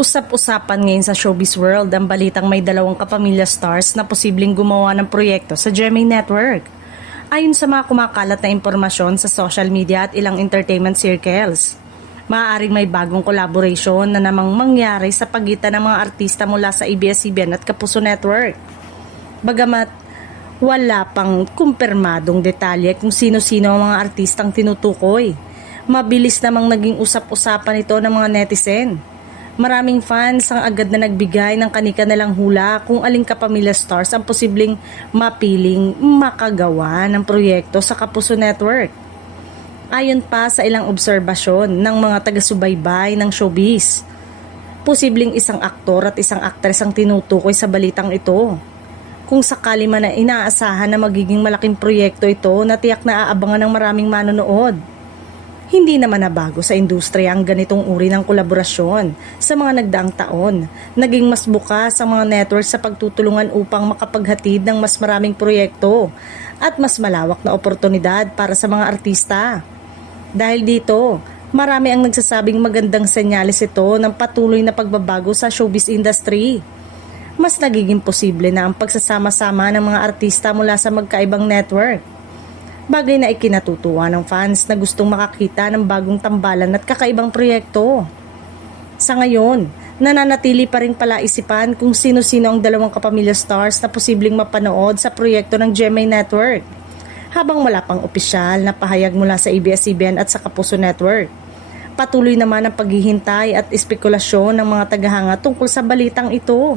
Usap-usapan ngayon sa showbiz world ang balitang may dalawang kapamilya stars na posibleng gumawa ng proyekto sa GMA Network. Ayon sa mga kumakalat na impormasyon sa social media at ilang entertainment circles, maaaring may bagong collaboration na namang mangyari sa pagitan ng mga artista mula sa ABS-CBN at Kapuso Network. Bagamat wala pang kumpirmadong detalye kung sino-sino ang mga artistang tinutukoy, mabilis namang naging usap-usapan ito ng mga netizen. Maraming fans ang agad na nagbigay ng kani-kanilang hula kung aling kapamilya stars ang posibleng mapiling makagawa ng proyekto sa Kapuso Network. Ayon pa sa ilang obserbasyon ng mga taga-subaybay ng showbiz, posibleng isang aktor at isang aktres ang tinutukoy sa balitang ito. Kung sakali man na inaasahan na magiging malaking proyekto ito na tiyak na aabangan ng maraming manonood. Hindi naman nabago sa industriya ang ganitong uri ng kolaborasyon sa mga nagdaang taon. Naging mas bukas ang mga network sa pagtutulungan upang makapaghatid ng mas maraming proyekto at mas malawak na oportunidad para sa mga artista. Dahil dito, marami ang nagsasabing magandang senyales ito ng patuloy na pagbabago sa showbiz industry. Mas nagiging posible na ang pagsasama-sama ng mga artista mula sa magkaibang network. Bagay na ikinatutuwa ng fans na gustong makakita ng bagong tambalan at kakaibang proyekto. Sa ngayon, nananatili pa rin palaisipan kung sino-sino ang dalawang kapamilya stars na posibleng mapanood sa proyekto ng GMA Network. Habang wala pang opisyal na pahayag mula sa ABS-CBN at sa Kapuso Network. Patuloy naman ang paghihintay at espekulasyon ng mga tagahanga tungkol sa balitang ito.